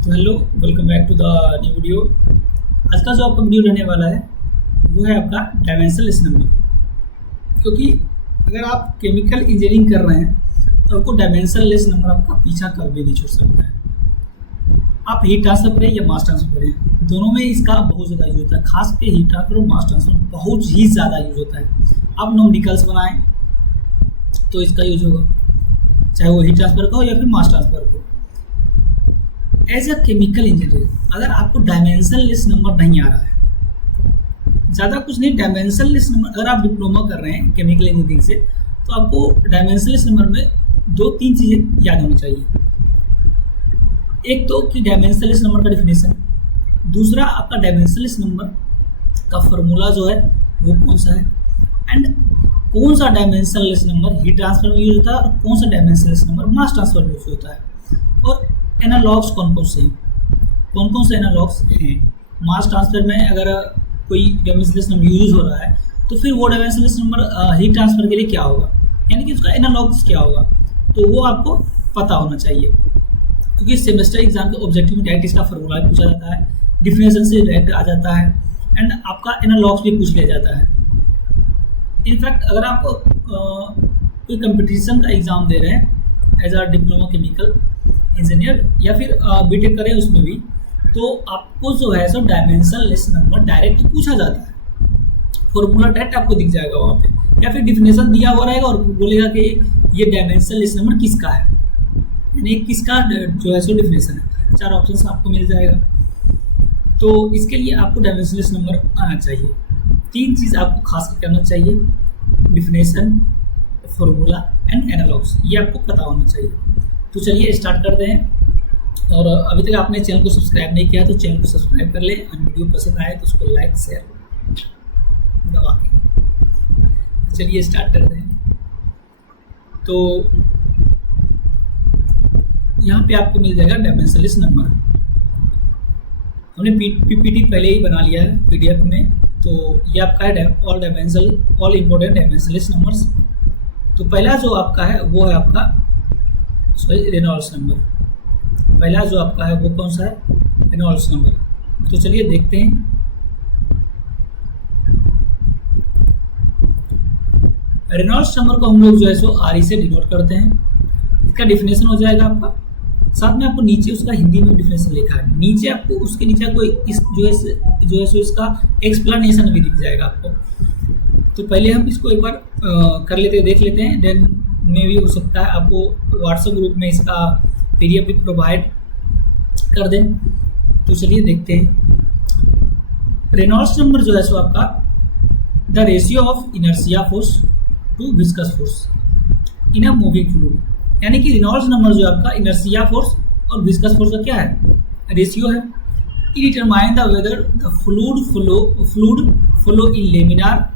तो hello, welcome back to the new video. आज का जो आपका वीडियो रहने वाला है वो है आपका डायमेंशनलेस नंबर। क्योंकि अगर आप केमिकल इंजीनियरिंग कर रहे हैं तो आपको डायमेंशनलेस नंबर आपका पीछा कभी नहीं छोड़ सकता है। आप हीट ट्रांसफर करें या मास ट्रांसफर करें, दोनों में इसका बहुत ज़्यादा यूज होता है। खास के हीट ट्रांसफर और मास ट्रांसफर बहुत ही ज़्यादा यूज होता है। आप न्यूमेरिकल्स बनाएं तो इसका यूज होगा, चाहे वो हीट ट्रांसफर का हो या फिर मास ट्रांसफर का हो। एज अ केमिकल इंजीनियर अगर आपको डायमेंशनलेस नंबर नहीं आ रहा है, ज़्यादा कुछ नहीं, डायमेंशनलेस नंबर अगर आप डिप्लोमा कर रहे हैं केमिकल इंजीनियरिंग से, तो आपको डायमेंशनलेस नंबर में दो तीन चीज़ें याद होनी चाहिए। एक तो कि डायमेंशनलेस नंबर का डिफिनेशन, दूसरा आपका डायमेंशनलेस नंबर का फॉर्मूला जो है वो कौन सा है, एंड कौन सा डायमेंशनलेस नंबर हीट ट्रांसफर में यूज होता है और कौन सा डायमेंशनलेस नंबर मास ट्रांसफर में यूज होता है, और एनालॉग्स कौन कौन से हैं, कौन कौन से एनालॉग्स हैं। मास ट्रांसफर में अगर कोई डायमेंशनलेस नंबर यूज हो रहा है तो फिर वो डायमेंशनलेस नंबर हीट ट्रांसफर के लिए क्या होगा, यानी कि उसका एनालॉग्स क्या होगा, तो वो आपको पता होना चाहिए। क्योंकि सेमेस्टर एग्जाम के ऑब्जेक्टिव में डायरेक्ट इसका फॉर्मूला भी पूछा जाता है, डिफिनेशन से डायरेक्ट आ जाता है, एंड आपका एनालॉग्स भी पूछ लिया जाता है। इनफैक्ट अगर आप कोई कंपटीशन का एग्ज़ाम दे रहे हैं as a diploma chemical engineer या फिर बीटेक करें उसमें भी, तो आपको जो है सो डायमेंशनलेस नंबर डायरेक्ट पूछा जाता है। फॉर्मूला डायरेक्ट आपको दिख जाएगा वहाँ पे, या फिर डिफिनेशन दिया हुआ रहेगा और बोलेगा कि ये डायमेंशनलेस नंबर किसका है, यानी किसका जो है सो डिफिनेशन है। चार ऑप्शन आपको मिल जाएगा। तो इसके लिए आपको डायमेंशनलेस नंबर आना चाहिए। तीन चीज़ आपको खास कर करना चाहिए, डिफिनेशन, फॉर्मूला एंड एनालॉग्स, ये आपको पता होना चाहिए। तो चलिए स्टार्ट करते हैं। और अभी तक आपने चैनल को सब्सक्राइब नहीं किया तो चैनल को सब्सक्राइब कर ले, और वीडियो पसंद आए तो उसको लाइक शेयर दबा के। चलिए स्टार्ट करते हैं। तो यहाँ पे आपको मिल जाएगा डायमेंशनलेस नंबर। हमने पीपीटी पहले ही बना लिया है पीडीएफ में। तो ये आपका है ऑल इम्पोर्टेंट डायमेंशनलेस नंबर्स। तो पहला जो आपका है वो है आपका रेनॉल्ड्स नंबर। पहला जो आपका है वो कौन सा है, रेनॉल्ड्स नंबर। तो चलिए देखते हैं। रेनॉल्ड्स नंबर को हम लोग जो है सो आर से डिनोट करते हैं। इसका डिफिनेशन हो जाएगा आपका, साथ में आपको नीचे उसका हिंदी में डिफिनेशन लिखा है, नीचे आपको उसके नीचे कोई इस जो है सो इसका एक्सप्लेनेशन भी दिख जाएगा आपको। तो पहले हम इसको एक बार कर लेते हैं, देख लेते हैं, देन में भी हो सकता है आपको व्हाट्सएप ग्रुप में इसका पीडीएफ भी प्रोवाइड कर दें। तो चलिए देखते हैं। रेनॉल्ड्स नंबर जो है सो आपका the ratio of inertia force to viscous force in a moving fluid, यानी कि रेनॉल्ड्स नंबर जो आपका इनर्शिया फोर्स और विस्कस फोर्स का क्या है, रेशियो है। It determine the whether the fluid flow in laminar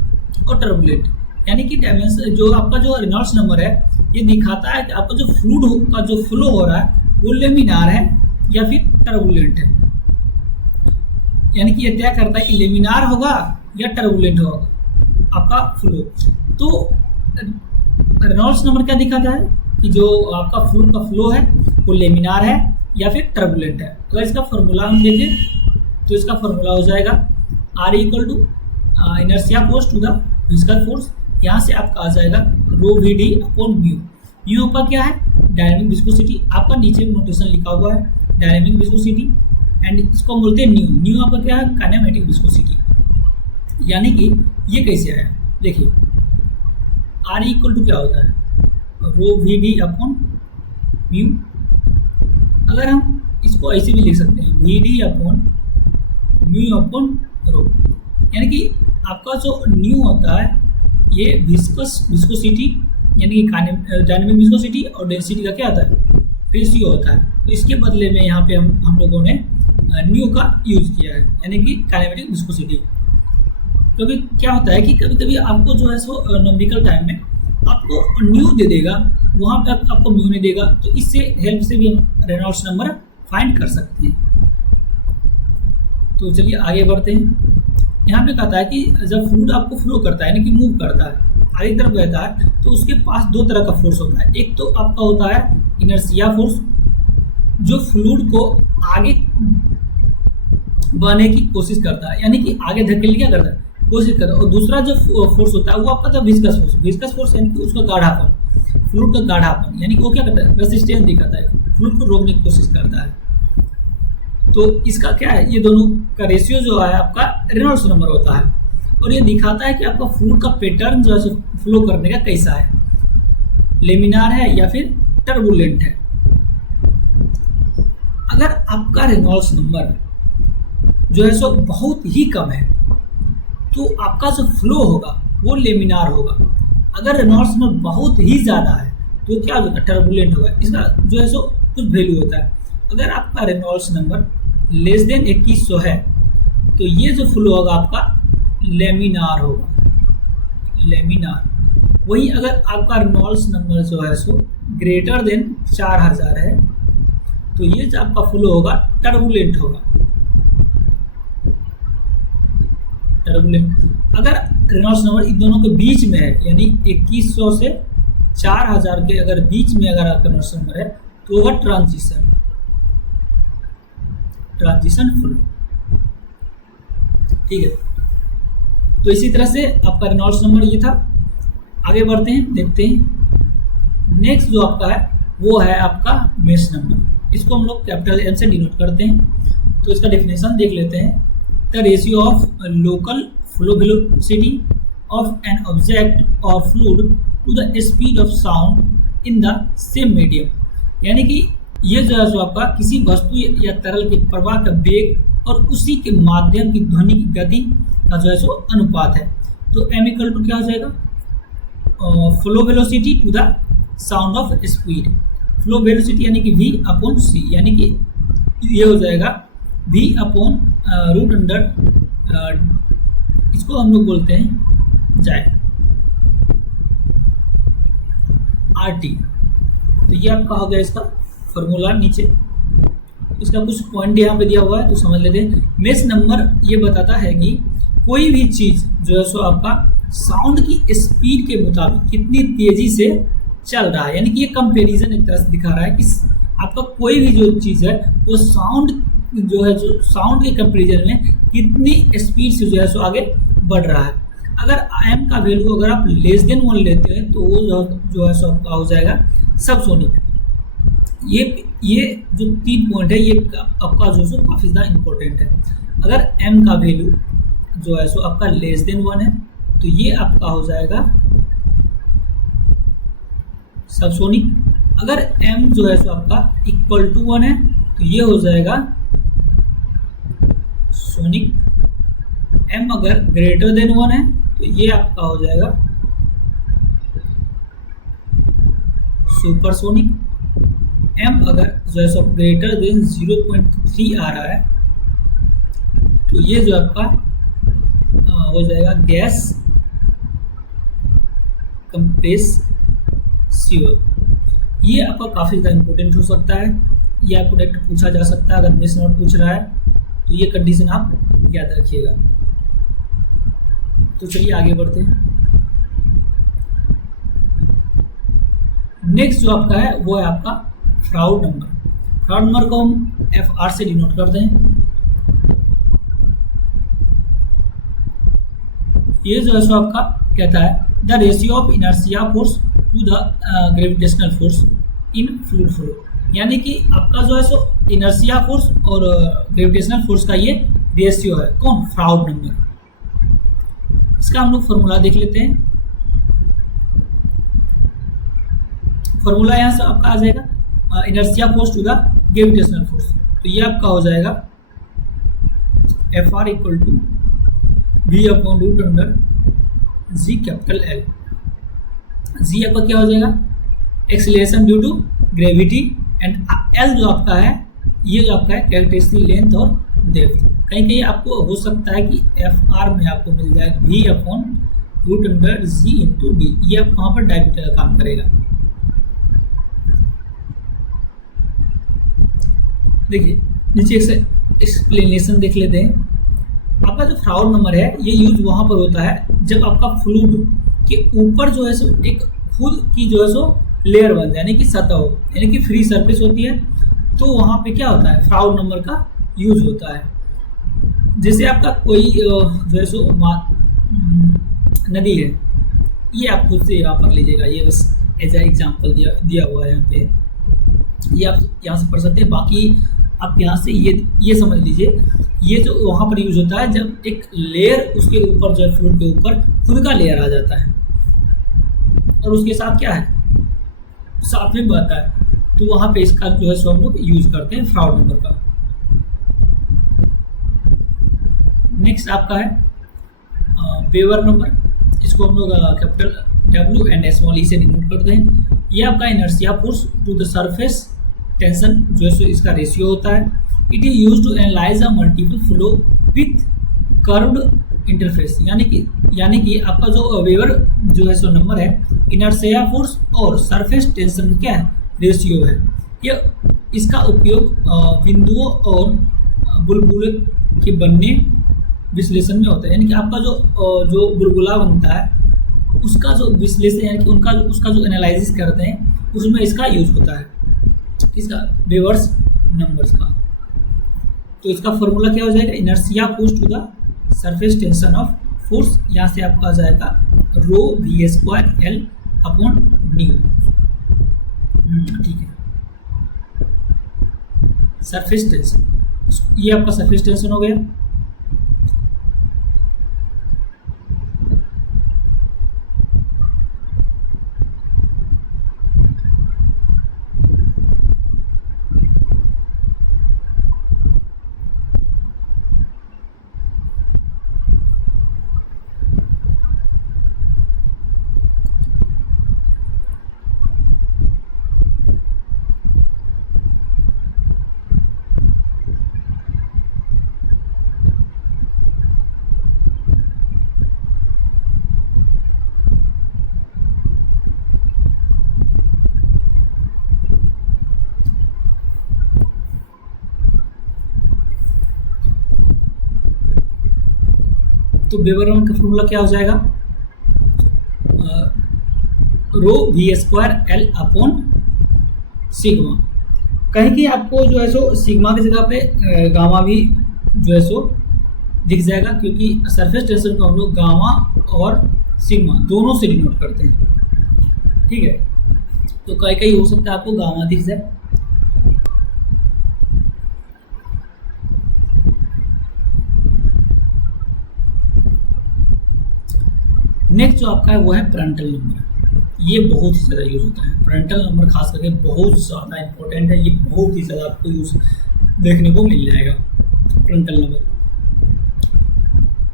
और टर्बुलेंट, यानी कि डायमेंशन जो आपका जो रेनॉल्ड्स नंबर है ये दिखाता है कि आपका जो फ्लूइड का जो फ्लो हो रहा है वो लेमिनार है या फिर टर्बुलेंट है, यानी कि ये तय करता है कि लेमिनार होगा या टर्बुलेंट होगा आपका फ्लो। तो रेनॉल्ड्स नंबर क्या दिखाता है कि जो आपका फ्लूइड का फ्लो है वो लेमिनार है या फिर टर्बुलेंट है। अगर इसका फॉर्मूला हम देखें तो इसका फॉर्मूला हो जाएगा R equal to inertia force to the viscous force. यहाँ से आपका आ जाएगा rho V D upon mu. Mu आपका क्या है, डायनेमिक विस्कोसिटी। आपका नीचे नोटेशन लिखा हुआ है डायनेमिक विस्कोसिटी, एंड इसको बोलते हैं न्यू। न्यू आपका क्या है, काइनेमेटिक विस्कोसिटी। यानी कि ये कैसे आया, देखिए R इक्वल टू क्या होता है, rho V D upon mu. अगर हम इसको ऐसे भी लिख सकते हैं, V D upon mu upon rho, यानी कि आपका जो न्यू होता है ये विस्कोसिटी यानी कि डायनेमिक विस्कोसिटी और डेंसिटी का क्या होता है, रेशियो होता है। तो इसके बदले में यहाँ पे हम लोगों ने न्यू का यूज किया है, यानी कि काइनेमेटिक विस्कोसिटी। क्योंकि क्या होता है कि कभी कभी आपको जो है सो न्यूमेरिकल टाइम में आपको न्यू दे देगा, वहाँ पे आपको म्यू नहीं देगा, तो इससे हेल्प से भी हम रेनॉल्ड्स नंबर फाइंड कर सकते हैं। तो चलिए आगे बढ़ते हैं। यहाँ पे कहता है कि जब फ्लूइड आपको फ्लो करता है यानी कि मूव करता है, आगे तरफ बहता है, तो उसके पास दो तरह का फोर्स होता है। एक तो आपका होता है इनर्शिया फोर्स जो फ्लूइड को आगे बढ़ने की कोशिश करता है, यानी कि आगे धकेलने क्या करता है, कोशिश करता है। और दूसरा जो फोर्स होता है वो आपका था विस्कस फोर्स। विस्कस फोर्स यानी कि उसका गाढ़ापन, फ्लूइड का गाढ़ापन, यानी कि वो क्या करता है, रेसिस्टेंस दिखाता है, फ्लूइड को रोकने की कोशिश करता है। तो इसका क्या है, ये दोनों का रेशियो जो है आपका रेनॉल्ड्स नंबर होता है, और ये दिखाता है कि आपका फ्लूइड का पैटर्न जो है फ्लो करने का कैसा है, लेमिनार है या फिर टर्बुलेंट है। अगर आपका रेनॉल्ड्स नंबर जो है सो बहुत ही कम है तो आपका जो फ्लो होगा वो लेमिनार होगा। अगर रेनॉल्ड्स नंबर बहुत ही ज़्यादा है तो क्या होगा, टर्बुलेंट होगा। इसका जो है सो कुछ वैल्यू होता है। अगर आपका रेनॉल्ड्स नंबर लेस देन 2100 है तो ये जो फ्लो होगा आपका लेमिनार होगा, लेमिनार। वहीं अगर आपका रेनॉल्ड्स नंबर जो है सो ग्रेटर देन 4000 है तो ये जो आपका फ्लो होगा टर्बुलेंट होगा, टर्बुलेंट। अगर रेनॉल्ड्स नंबर इन दोनों के बीच में है, यानी 2100 से 4000 के अगर बीच में अगर आपका रेनॉल्ड्स नंबर है तो होगा ट्रांजिशन, ट्रांजिशन फ्लो। ठीक है, तो इसी तरह से आपका रेनॉल्ड्स नंबर ये था। आगे बढ़ते हैं, देखते हैं नेक्स्ट जो आपका है वो है आपका मेश नंबर। इसको हम लोग कैपिटल एम से डिनोट करते हैं। तो इसका डेफिनेशन देख लेते हैं। The ratio of local flow velocity of an object और fluid to the speed of sound in the same medium, यानी कि ये जो है सो आपका किसी वस्तु या तरल के प्रवाह का वेग और उसी के माध्यम की ध्वनि की गति का जो है सो अनुपात है। तो m इक्वल टू क्या हो जाएगा, flow velocity to the sound of speed. Flow velocity यानी कि v अपॉन c, यानी कि ये हो जाएगा v अपॉन रूट अंडर, इसको हम लोग बोलते हैं जाए RT। तो ये आपका हो गया इसका फॉर्मूला। नीचे इसका कुछ पॉइंट यहाँ पे दिया हुआ है तो समझ लेते हैं। मेश नंबर ये बताता है कि कोई भी चीज़ जो है सो आपका साउंड की स्पीड के मुताबिक कितनी तेजी से चल रहा है, यानी कि ये कंपैरिजन एक तरह से दिखा रहा है कि आपका कोई भी जो चीज़ है वो साउंड जो है जो साउंड के कंपैरिजन में कितनी स्पीड से जो है सो आगे बढ़ रहा है। अगर m का वैल्यू अगर आप लेस देन 1 लेते हैं तो वो जो है सो आपका हो जाएगा सबसोनिक। ये जो 3 पॉइंट है ये आपका जो सो काफ़ी ज़्यादा इम्पोर्टेंट है। अगर m का वैल्यू जो है सो आपका लेस देन 1 है तो ये आपका हो जाएगा सबसोनिक। अगर m जो है सो आपका इक्वल टू 1 है तो ये हो जाएगा सोनिक। m अगर ग्रेटर देन 1 है तो ये आपका हो जाएगा सुपरसोनिक। m अगर जो है सो ग्रेटर देन 0.3 आ रहा है तो ये जो आपका हो जाएगा गैस कंप्रेसिबल। ये आपका काफ़ी ज़्यादा इंपॉर्टेंट हो सकता है, ये आपको डायरेक्ट पूछा जा सकता है। अगर मेश नंबर पूछ रहा है तो ये कंडीशन आप याद रखिएगा। तो चलिए आगे बढ़ते हैं। नेक्स्ट जो आपका है वो है आपका फ्राउड नंबर। फ्राउड नंबर को हम FR से डिनोट करते हैं। ये जो है सो आपका कहता है the ratio of inertia force to the gravitational force in fluid flow, यानी कि आपका जो है सो इनर्शिया फोर्स और ग्रेविटेशनल फोर्स का ये रेशियो है। कौन, फ्राउड नंबर। इसका हम लोग फॉर्मूला देख लेते हैं। फॉर्मूला यहाँ से आपका आ जाएगा inertia force to the gravitational force. तो ये आपका हो जाएगा FR equal to V upon root under G capital L। G आपका क्या हो जाएगा, acceleration due to gravity, and L जो आपका है ये जो आपका है कैरेक्टरिस्टिक लेंथ और डेप्थ। कहीं कहीं आपको हो सकता है कि FR में आपको मिल जाएगा V upon root under G into D। ये आप वहाँ पर डायमीटर का काम करेगा। देखिए नीचे से एक्सप्लेनेशन देख लेते हैं। आपका जो फ्राउड नंबर है ये यूज वहाँ पर होता है जब आपका फ्लूइड के ऊपर जो है सो एक खुद की जो है सो लेयर बन जाए, यानी कि सतह हो, यानी कि फ्री सरफेस होती है तो वहाँ पे क्या होता है, फ्राउड नंबर का यूज होता है। जैसे आपका कोई जो है सो नदी है, ये आप खुद से यहाँ पढ़ लीजिएगा, ये बस एज ए एग्जाम्पल दिया हुआ है यहाँ पे, ये आप यहाँ से पढ़ सकते हैं। बाकी आप यहाँ से ये समझ लीजिए, ये जो वहाँ पर यूज होता है जब एक लेयर उसके ऊपर, जो फ्लूइड के ऊपर खुद का लेयर आ जाता है और उसके साथ क्या है, साथ में बहता है, तो वहाँ पे इसका जो है सो हम लोग यूज करते हैं फ्राउड नंबर का। नेक्स्ट आपका है वेवर नंबर। इसको हम लोग capital W and small E से डिनोट करते हैं। ये आपका inertia force to the surface tension जो है सो इसका रेशियो होता है। It is use to analyze a multiple flow with curved interface, यानी कि आपका जो वेवर जो है सो नंबर है, इनर्शिया फोर्स और सरफेस टेंशन क्या है, रेशियो है। ये इसका उपयोग बिंदुओं और बुलबुले के बनने विश्लेषण में होता है। यानी कि आपका जो बुलबुला बनता है उसका जो विश्लेषण, यानी कि उसका जो एनालिसिस करते हैं, उसमें इसका यूज होता है, इसका वेवर्स नंबर्स का। तो इसका फॉर्मूला क्या हो जाएगा, inertia force to the surface tension of force, यहाँ से आपका आ जाएगा रो v² L अपॉन न्यू। ठीक है, सरफेस टेंशन, ये आपका सरफेस टेंशन हो गया। तो वेबर नंबर का फॉर्मूला क्या हो जाएगा, रो v² L अपॉन सिग्मा। कहीं कि आपको जो है सो सिग्मा की जगह पे गामा भी जो है सो दिख जाएगा, क्योंकि सरफेस टेंशन को हम लोग गामा और सिग्मा दोनों से डिनोट करते हैं। ठीक है, तो कहीं हो सकता है आपको गामा दिख जाए। नेक्स्ट जो आपका है वो है फ्रंटल नंबर। ये बहुत ही ज़्यादा यूज होता है, फ्रंटल नंबर खास करके बहुत ज़्यादा इंपॉर्टेंट है। ये बहुत ही ज़्यादा आपको यूज देखने को मिल जाएगा फ्रंटल नंबर।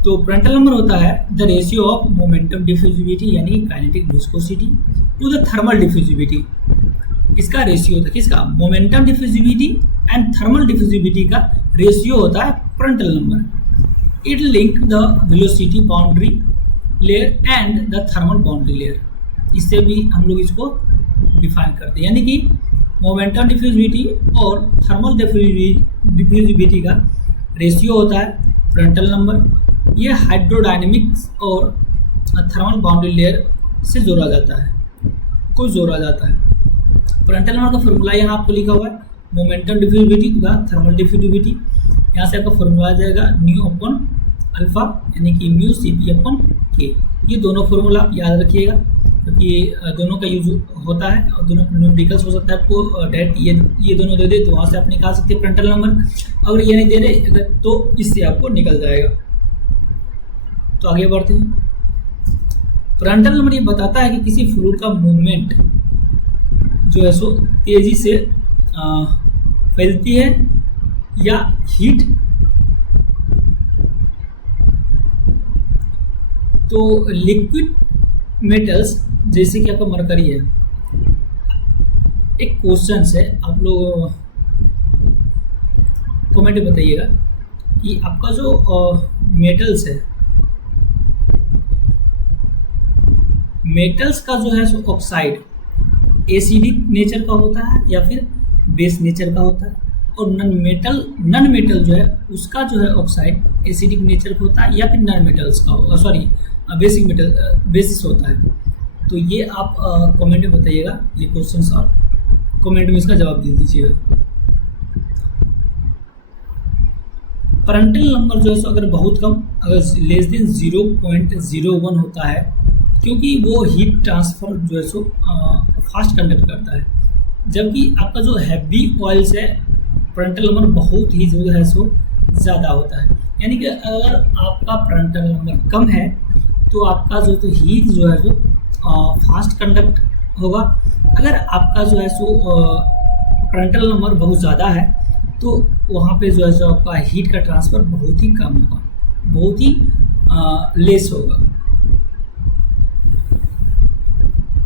तो फ्रंटल नंबर होता है the ratio of momentum diffusivity यानी kinetic viscosity to the thermal diffusivity. इसका रेशियो होता है किसका, momentum diffusivity and thermal diffusivity का रेशियो होता है Prandtl number. It link the velocity boundary layer and the thermal boundary layer. इससे भी हम लोग इसको डिफाइन करते हैं, यानी कि मोमेंटम डिफ्यूजिविटी और थर्मल डिफ्यूजिविटी का रेशियो होता है फ्रंटल नंबर। ये हाइड्रोडायनेमिक्स और थर्मल बाउंड्री लेयर से जोड़ा जाता है, फ्रंटल नंबर का फॉर्मूला यहाँ आपको लिखा हुआ है, मोमेंटम डिफ्यूजिविटी का थर्मल डिफ्यूजिविटी। यहाँ से आपका फॉर्मूला आ जाएगा न्यू अपॉन अल्फा यानी कि म्यू CP अपॉन K। ये दोनों फॉर्मूला आप याद रखिएगा, क्योंकि दोनों का यूज होता है और दोनों न्यूमेरिकल्स हो सकता है आपको डायरेक्ट ये दोनों दे दे तो वहाँ से आप निकाल सकते हैं फ्रंटल नंबर। अगर ये नहीं दे रहे अगर तो इससे आपको निकल जाएगा। तो आगे बढ़ते हैं। फ्रंटल नंबर ये बताता है कि किसी फ्लूइड का मूवमेंट जो है सो तेजी से फैलती है या हीट। तो लिक्विड मेटल्स जैसे कि आपका मरकरी है, एक क्वेश्चन है, आप लोग कमेंट में बताइएगा कि आपका जो मेटल्स है, मेटल्स का जो है सो ऑक्साइड एसिडिक नेचर का होता है या फिर बेस नेचर का होता है, और नन मेटल जो है उसका जो है ऑक्साइड एसिडिक नेचर का होता है या फिर नन मेटल्स का सॉरी बेसिक मेटल बेसिस होता है। तो ये आप कमेंट में बताइएगा, ये क्वेश्चन आप कमेंट में इसका जवाब दे दीजिएगा। पैरेंटल नंबर जो है सो अगर बहुत कम, अगर लेस देन 0.01 होता है, क्योंकि वो हीट ट्रांसफर जो है सो फास्ट कंडक्ट करता है, जबकि आपका जो हैवी ऑयल्स है पैरेंटल नंबर बहुत ही जो है सो ज़्यादा होता है। यानी कि अगर आपका पैरेंटल नंबर कम है तो आपका जो तो हीट जो है सो फास्ट कंडक्ट होगा। अगर आपका जो है सो पैरेंटल नंबर बहुत ज़्यादा है तो वहाँ पे जो है सो आपका हीट का ट्रांसफ़र बहुत ही कम होगा, बहुत ही लेस होगा।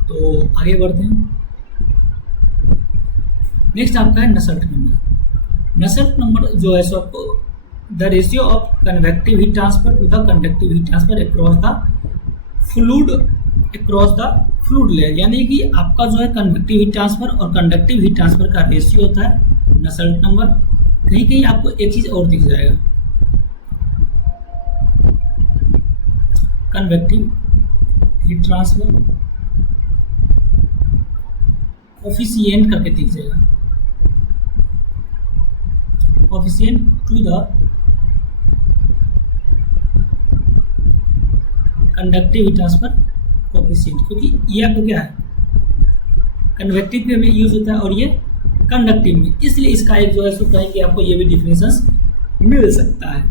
तो आगे बढ़ते हैं। नेक्स्ट आपका है नसल्ट नंबर। नसल्ट नंबर जो है सो आपको the ratio of convective heat transfer to the conductive heat transfer across the fluid layer, यानी कि आपका जो है कन्वेक्टिव हीट ट्रांसफर और कंडक्टिव हीट ट्रांसफर का रेशियो होता है नसल्ट नंबर। कहीं कहीं आपको एक चीज और दिख जाएगा, कन्वेक्टिव हीट ट्रांसफर कोफिशिएंट करके दिख जाएगा, coefficient to the conductive heat transfer coefficient, क्योंकि ये आपको क्या है कन्वेक्टिव में यूज होता है और ये कंडक्टिव में, इसलिए इसका एक जो है सो कहेंगे आपको ये भी डिफरेंसेस मिल सकता है।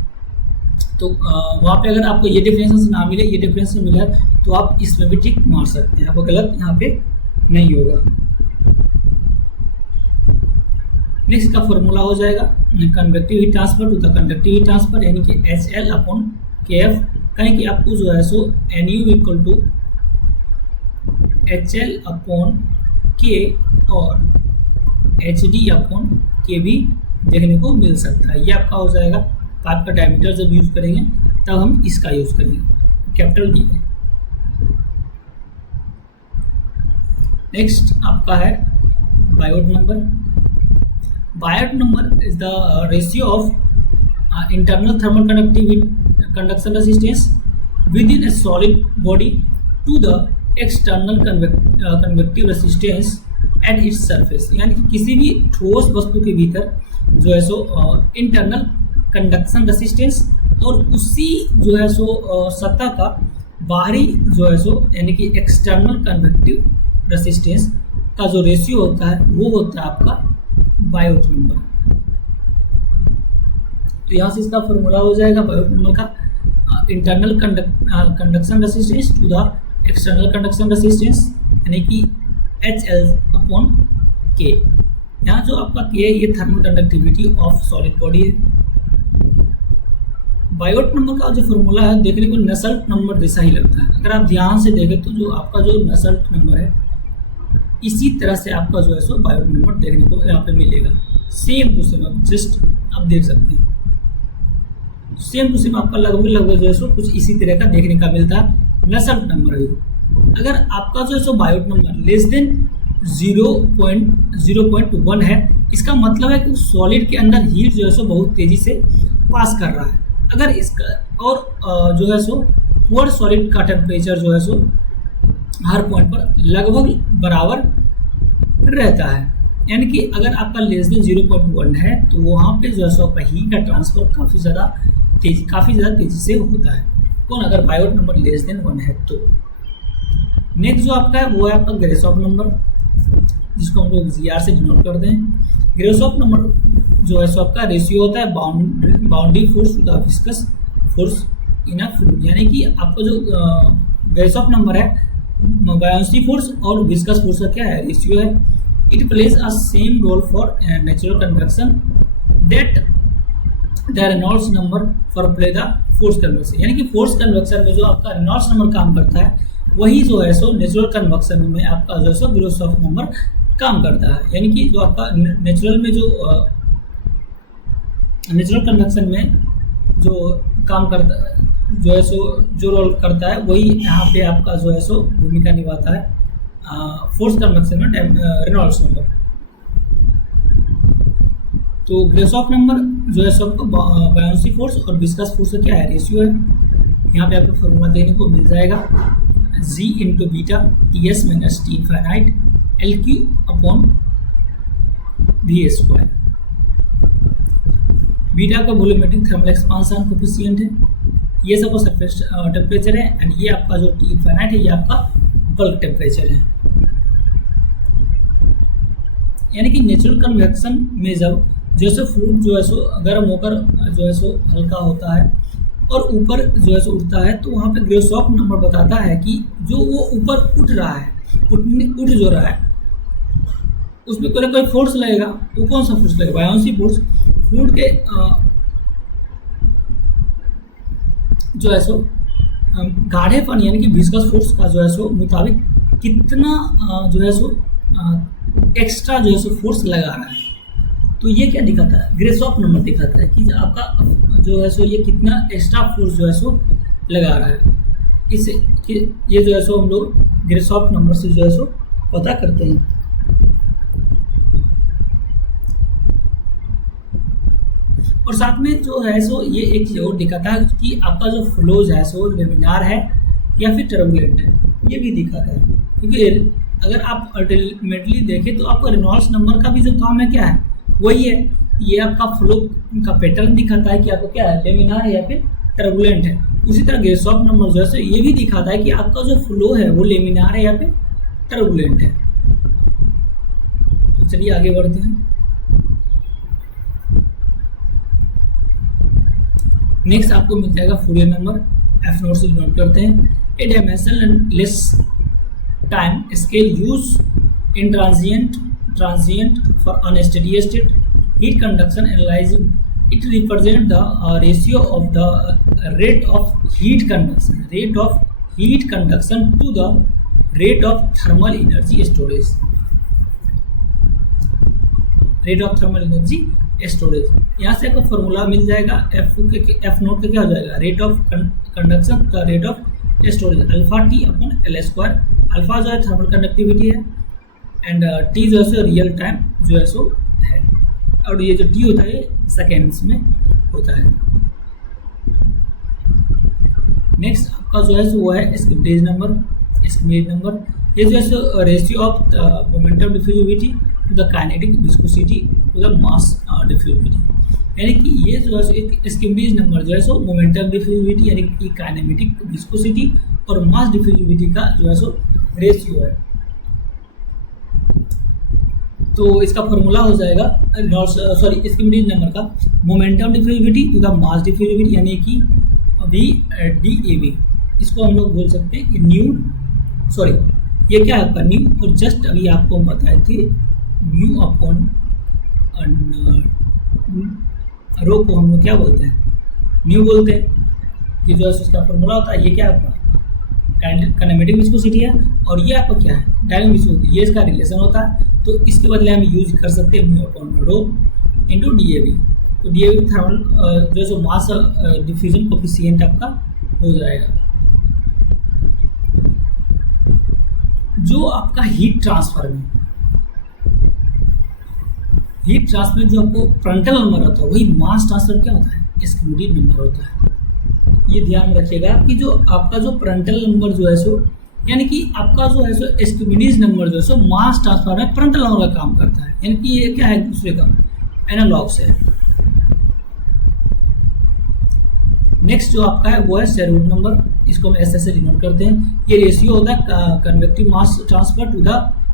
तो वहाँ पे अगर आपको ये डिफरेंसेस ना मिले, ये डिफरेंस मिला तो आप इसमें भी टिक मार सकते हैं, आपको गलत यहाँ पे नहीं होगा। नेक्स्ट का फॉर्मूला हो जाएगा convective heat transfer to the conductive heat transfer, यानी कि HL/KF, कहें कि आपको जो है सो NU इक्वल टू HL/K और HD/K भी देखने को मिल सकता है। ये आपका हो जाएगा पाइप का डायमीटर जब यूज करेंगे तब हम इसका यूज करेंगे, कैपिटल D का। नेक्स्ट आपका है Biot number. Biot number is the ratio of internal thermal conduction resistance within a solid body to the external convective resistance at its surface, यानी कि किसी भी ठोस वस्तु के भीतर जो है सो इंटरनल कंडक्शन रेसिस्टेंस और उसी जो है सो सतह का बाहरी जो है सो यानी कि एक्सटर्नल कन्वेक्टिव रेसिस्टेंस का जो रेशियो होता है वो होता है आपका बायोट नंबर। तो यहाँ से इसका फॉर्मूला हो जाएगा बायोट नंबर का internal conduction resistance to the external conduction resistance, यानी कि HL/K। यहाँ जो आपका K है ये thermal conductivity of solid body है। बायोट नंबर का जो फॉर्मूला है देखने को नसल्ट नंबर जैसा ही लगता है, अगर आप ध्यान से देखें तो जो आपका जो नसल्ट नंबर है इसी तरह से आपका जो है सो बायोट नंबर देखने को यहाँ पे मिलेगा, सेम टू सेम। आप जस्ट आप देख सकते हैं सेम टू सेम आपका लगभग जो है सो कुछ इसी तरह का देखने का मिलता है नसल्ट नंबर है। अगर आपका जो है सो बायोट नंबर लेस देन 0.1 है, इसका मतलब है कि सॉलिड के अंदर हीट जो है सो बहुत तेजी से पास कर रहा है। अगर इसका और जो है सो पुअर सॉलिड का टेम्परेचर जो है सो हर पॉइंट पर लगभग बराबर रहता है, यानी कि अगर आपका लेस देन 0.1 है तो वहाँ पे जो है सो आपका हीट का ट्रांसफर काफ़ी ज़्यादा तेजी से होता है। कौन? अगर बायोट नंबर लेस देन 1 है तो। नेक्स्ट जो आपका है वो है आपका ग्रेसॉफ नंबर, जिसको हम लोग GR से डिनोट करते हैं। ग्रेसॉफ नंबर जो है सो आपका रेशियो होता है boundary force to the viscous force in a fluid, यानी कि आपका जो ग्रेसॉफ नंबर है बायोंसी फोर्स और विस्कस फोर्स का क्या है रेशियो है। It plays a same role for natural convection that the Reynolds number for play the force convection, यानी कि फोर्स कन्वेक्शन में जो आपका रेनॉल्ड्स नंबर काम करता है वही जो है सो नेचुरल कन्वेक्शन में आपका जो है सो ग्रेसॉफ नंबर काम करता है। यानी कि जो आपका नेचुरल में जो नेचुरल कन्वेक्शन में जो काम करता है जो है सो जो रोल करता है वही यहाँ पे आपका जो है सो भूमिका निभाता है फोर्स कन्वेक्शन में रेनॉल्ड्स नंबर। तो ग्रेसॉफ नंबर जो है सो आपको बायोंसी फोर्स और विस्कस फोर्स का क्या है रेशियो है। यहाँ पे आपको फॉर्मूला देखने को मिल जाएगा G into beta ES minus T infinite LQ/V²। Beta का वॉल्यूमेट्रिक थर्मल एक्सपांशन कोफिशिएंट है, ये सब सरफेस टेम्परेचर है, एंड ये आपका जो T इनफाइनाइट है ये आपका बल्क टेम्परेचर है। यानी कि नेचुरल कन्वेक्शन में जब जैसे फ्लूइड जो है सो गर्म होकर जो है सो हल्का होता है और ऊपर जो है सो उठता है, तो वहाँ पे ग्रेसॉफ नंबर बताता है कि जो वो ऊपर उठ रहा है, उठ जो रहा है उसमें कोई ना कोई फोर्स लगेगा। वो कौन सा फोर्स लगेगा? Buoyancy force. फ्लूइड के जो है सो गाढ़ेपन यानी कि विस्कस फोर्स का जो है सो मुताबिक कितना जो है सो एक्स्ट्रा जो है सो फोर्स लगा रहा है। तो ये क्या दिखाता है? ग्रेसॉफ नंबर दिखाता है कि आपका जो है सो ये कितना एक्स्ट्रा फोर्स जो है सो लगा रहा है। इससे ये जो है सो हम लोग ग्रेसॉफ नंबर से जो है सो पता करते हैं। और साथ में जो है सो ये एक चीज और दिखाता है कि आपका जो फ्लोज है सो लेमिनार है या फिर टर्बुलेंट है, ये भी दिखाता है। क्योंकि अगर आप अल्टीमेटली देखें तो आपका रेनॉल्ड्स नंबर का भी जो काम है क्या है, वही है। ये आपका फ्लो का पैटर्न दिखाता है कि आपका क्या है, लेमिनार है या फिर टर्बुलेंट है। उसी तरह ग्रेसॉफ नंबर जो है ये भी दिखाता है कि आपका जो फ्लो है वो लेमिनार है या फिर टर्बुलेंट है। तो चलिए आगे बढ़ते हैं। नेक्स्ट आपको मिल जाएगा फूरियर नंबर, एफ नोट से नोट करते हैं। A dimensionless time scale use in transient for unsteady state heat conduction analyzing. It represents the ratio of the rate of heat conduction to the rate of thermal energy storage. यहाँ से आपको formula मिल जाएगा। F note का क्या हो जाएगा? Rate of conduction the rate of storage, alpha T upon L square. Alpha जो है थर्मल कंडक्टिविटी है एंड टी जो है सो रियल टाइम जो है सो है, और ये जो टी होता है सेकेंड्स में होता है। नेक्स्ट आपका जो है सो वो है स्किमेज नंबर। ये जो है सो ratio of momentum diffusivity to the kinetic viscosity to the mass diffusivity. यानी कि ये जो है सो एक स्किमेज नंबर जो है सो मोमेंटम डिफ्यूजिविटी यानी कि काइनेमेटिक विस्कोसिटी और मास डिफ्यूजिविटी का जो है सो रेशियो है। तो इसका फॉर्मूला हो जाएगा स्किमेज नंबर का momentum diffusivity to the mass diffusivity यानी कि VDAV। इसको हम लोग बोल सकते हैं कि ये क्या है आपका न्यू, और जस्ट अभी आपको हम बताए थे न्यू अपॉन रो को हम लोग क्या बोलते हैं? न्यू बोलते हैं। ये जो है इसका फॉर्मूला होता है। ये क्या आपका काइनेमेटिक विस्कोसिटी है और ये आपका क्या है? Dynamic viscosity. ये इसका रिलेशन होता है, तो इसके बदले हम यूज कर सकते हैं mu upon rho into DAV। तो DAV थर्मल जो है मास डिफ्यूजन कोफिशिएंट आपका हो जाएगा। जो आपका हीट ट्रांसफर में जो आपको फ्रंटल नंबर होता है वही मास ट्रांसफर क्या होता है? स्किमेटिक नंबर होता है। ये ध्यान रखिएगा कि जो आपका जो फ्रंटल नंबर जो है सो यानी कि आपका जो है सो स्किमेटिक नंबर जो है सो मास ट्रांसफर में फ्रंटल नंबर का काम करता है। यानी कि ये क्या है? दूसरे का एनालॉग्स है। नेक्स्ट जो आपका है वो है शेरवुड नंबर, इसको हम SS से डिनोट करते हैं। ये रेशियो होता है convective mass transfer to the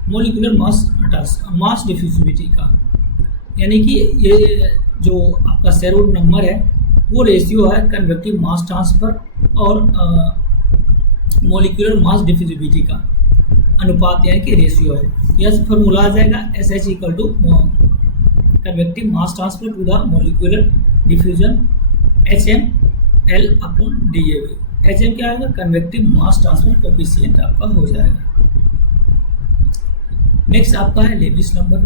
molecular mass diffusivity का। यानी कि ये जो आपका शेरवुड नंबर है वो रेशियो है कन्वेक्टिव मास ट्रांसफर और मोलिकुलर मास डिफ्यूजिविटी का अनुपात यानी कि रेशियो है। यह फॉर्मूला आ जाएगा SH equal to convective mass transfer to the molecular diffusion HML upon DAV। HM क्या आएगा? कन्वेक्टिव मास ट्रांसफर कोफिशिएंट आपका हो जाएगा। नेक्स्ट आपका है लेविस नंबर।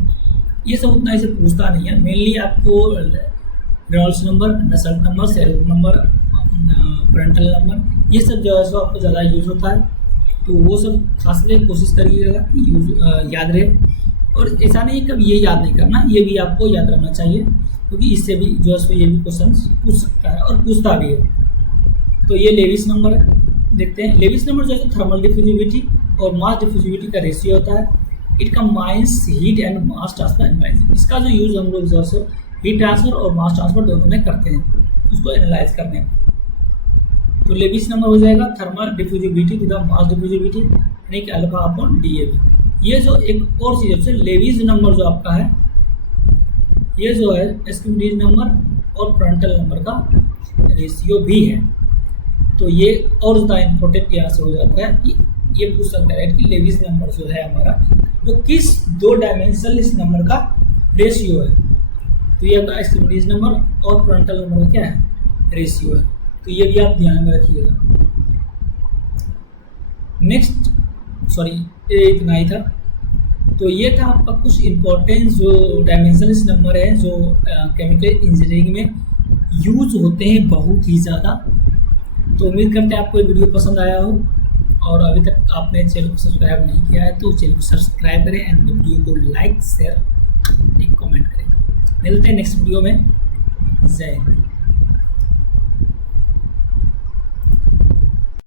ये सब उतना इसे पूछता नहीं है, मेनली आपको Reynolds number, Nusselt number, Sherwood number, frontal number, ये सब जो है सो आपको ज़्यादा यूज होता है। तो वो सब खास करके कोशिश करिएगा कि याद रहे। और ऐसा नहीं कभी ये याद नहीं करना, ये भी आपको याद रखना चाहिए क्योंकि इससे भी जो है सो ये भी क्वेश्चन पूछ सकता है और पूछता भी है। तो ये लेविस नंबर है, देखते हैं। लेविस नंबर जो है थर्मल डिफ्यूजिविटी और मास डिफ्यूजिविटी का रेशियो होता है। It combines heat and mass transfer analysis. इसका जो यूज हम लोग जो है हीट ट्रांसफर और मास ट्रांसफर दोनों में करते हैं, उसको एनालाइज करने में। तो लेविस नंबर हो जाएगा thermal diffusibility to the mass diffusibility, यानी कि अल्फा अपॉन DAB। ये जो एक और चीज़ है लेविस नंबर जो आपका है, ये जो है एस्किमिडीज नंबर और फ्रंटल नंबर का रेशियो भी है। तो ये और ज़्यादा इम्पोर्टेंट यहाँ से हो जाता है कि ये पूछ सकता है कि लेविस नंबर जो है हमारा वो किस दो डायमेंशनल इस नंबर का रेशियो है। तो ये आपका एस्किमिडीज नंबर और फ्रंटल नंबर का क्या है, रेशियो है। तो ये भी आप ध्यान में रखिएगा। नेक्स्ट ये इतना ही था। तो ये था आपका कुछ इम्पोर्टेंट जो डायमेंशनलेस नंबर है जो केमिकल इंजीनियरिंग में यूज होते हैं बहुत ही ज़्यादा। तो उम्मीद करते हैं आपको ये वीडियो पसंद आया हो, और अभी तक आपने चैनल को सब्सक्राइब नहीं किया है तो चैनल को सब्सक्राइब करें एंड वीडियो को लाइक शेयर एक कमेंट करें। मिलते हैं नेक्स्ट वीडियो में। जय हिंद।